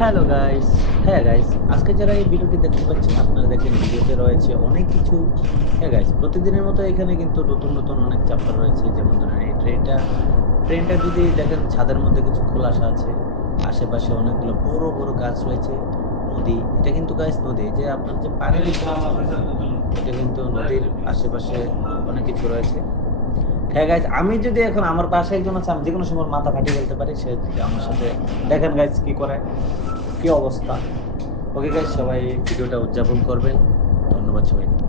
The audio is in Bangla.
হ্যালো গাইস, হ্যাঁ গাইস, আজকে যারা এই ভিডিওটি দেখতে পাচ্ছেন আপনারা দেখেন ভিডিওতে রয়েছে অনেক কিছু। হ্যাঁ গাইস, প্রতিদিনের মতো এখানে কিন্তু নতুন নতুন অনেক চ্যাপ্টার রয়েছে। যেমন ধরেন এই ট্রেনটা যদি দেখেন ছাদের মধ্যে কিছু খোলাসা আছে, আশেপাশে অনেকগুলো বড় বড় গাছ রয়েছে, নদী। এটা কিন্তু গাইস নদী, যে আপনার যে পানি দেখতে পাচ্ছেন, এটা কিন্তু নদীর আশেপাশে অনেক কিছু রয়েছে। হ্যাঁ গাইস, আমি যদি এখন আমার পাশে একজন আছে, আমি যেকোনো সময় মাথা ফাটিয়ে ফেলতে পারি। সে যদি আমার সাথে দেখেন গাইস কি করে, কি অবস্থা। ওকে গাইস, সবাই ভিডিওটা উদযাপন করবেন। ধন্যবাদ সবাইকে।